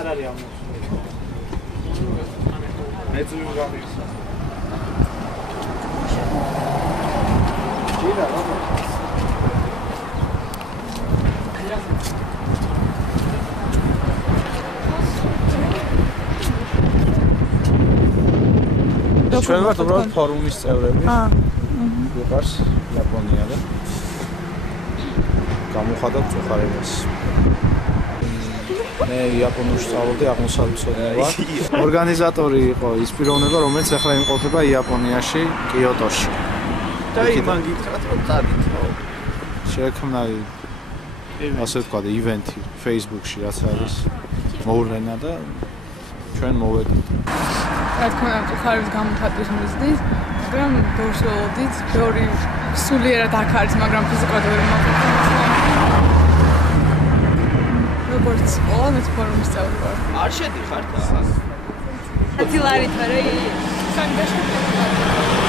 არ არის ამოსული. მეძვი გამიხსნა. ჯირა როგორ? ჩვენ ვართ უბრალოდ ფორუმის წევრები. ვიყავს იაპონიაზე. გამოხატავ წუხარებას. მე იაპონურში სწავლობდი აღმოსავლეთმცოდნეობა. ორგანიზატორი იყო ის პიროვნება, რომელიც ახლა იმყოფება იაპონიაში, კიოტოში. და იმან გითხრათ რომ წავიდო. შექმნა ასე ვთქვათ, ივენთი Facebook-ში რაც არის. მოვლენა და ჩვენ მოვედით. რა თქმა უნდა, ხარების გამოხატვის მიზნით, მაგრამ დორსოლოდით, ბევრი სულიერად აქ არის, მაგრამ ფიზიკურად ვერ მოგწონს. როგორც ყოველთვის ფორუმის წევრი ვარ. არ შედიხარ და. ათილარით არა, სანგაშო.